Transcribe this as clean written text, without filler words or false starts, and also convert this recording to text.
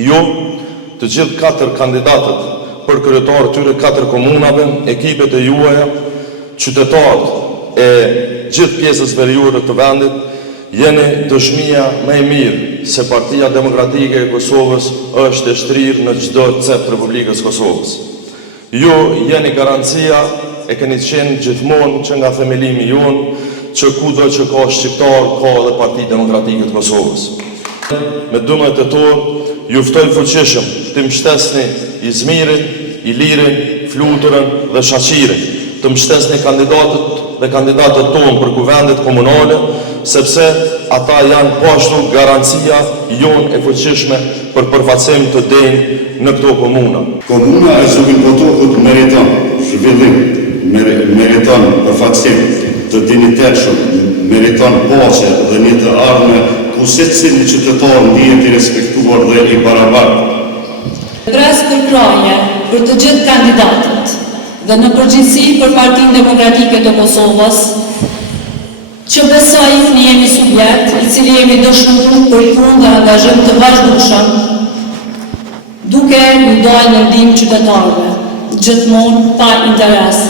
Ju, të gjithë 4 kandidatët për kryetarë tyre 4 komunave, ekipet e juaja, qytetarët e gjithë pjesës veriore të vendit, jeni dëshmia më e mirë se Partia Demokratike e Kosovës është e shtrirë në çdo cep të Republikës Kosovës. Ju jeni garancia, e keni qenë gjithmonë që nga themelimi jonë, që kudo që ka shqiptar, ka edhe Partia Demokratike të Kosovës. Me dëmet e torë, ju ftoj fuqishëm të mbështesni Izmirin, Ilirin, Fluturën dhe Shaqirin, të mbështesni kandidatët dhe kandidatët tonë për kuvendit komunale, sepse ata janë pashtu garancia jonë e fuqishme për përfaqësim të denjë në këto komuna. Komuna e Zugin-Potokut meriton zhvillim, meriton përfaqësim të dinjitetshëm, meriton paqe dhe një të ardhme ku secili qytetar ndihet i respektuar dhe i barabartë. Pres kërkroje për të gjithë kandidatët dhe në përgjithësi për Partinë Demokratike të Kosovës, që besoj ne jemi subjekt i cili jemi dëshmuar për punë dhe angazhim të vazhdueshëm, duke u dalë në ndihmë qytetarëve, gjithmonë pa interes